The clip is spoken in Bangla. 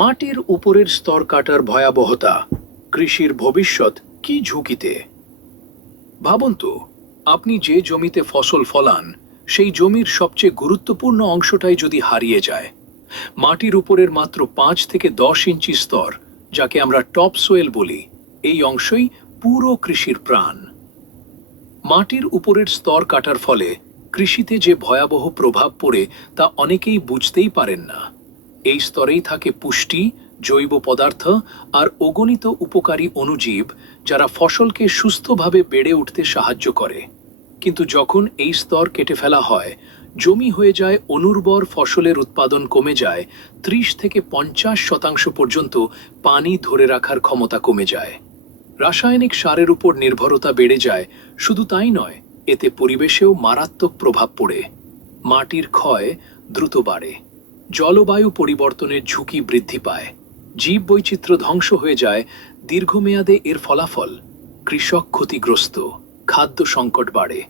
মাটির উপরের স্তর কাটার ভয়াবহতা, কৃষির ভবিষ্যৎ কি ঝুঁকিতে? ভাবুন তো, আপনি যে জমিতে ফসল ফলান সেই জমির সবচেয়ে গুরুত্বপূর্ণ অংশটাই যদি হারিয়ে যায়। মাটির উপরের মাত্র 5 থেকে 10 ইঞ্চি স্তর, যাকে আমরা টপ সোয়েল বলি, এই অংশই পুরো কৃষির প্রাণ। মাটির উপরের স্তর কাটার ফলে কৃষিতে যে ভয়াবহ প্রভাব পড়ে তা অনেকেই বুঝতেই পারেন না। এই স্তরেই থাকে পুষ্টি, জৈব পদার্থ আর অগণিত উপকারী অণুজীব, যারা ফসলকে সুস্থভাবে বেড়ে উঠতে সাহায্য করে। কিন্তু যখন এই স্তর কেটে ফেলা হয়, জমি হয়ে যায় অনুর্বর, ফসলের উৎপাদন কমে যায়, 30 থেকে 50% পর্যন্ত পানি ধরে রাখার ক্ষমতা কমে যায়। রাসায়নিক সারের উপর নির্ভরতা বেড়ে যায়। শুধু তাই নয়, এতে পরিবেশেও মারাত্মক প্রভাব পড়ে। মাটির ক্ষয় দ্রুত বাড়ে, জলবায়ু পরিবর্তনের ঝুঁকি বৃদ্ধি পায়, জীববৈচিত্র্য ধ্বংস হয়ে যায়। দীর্ঘমেয়াদে এর ফলাফল কৃষক ক্ষতিগ্রস্ত, খাদ্য সংকট বাড়ে।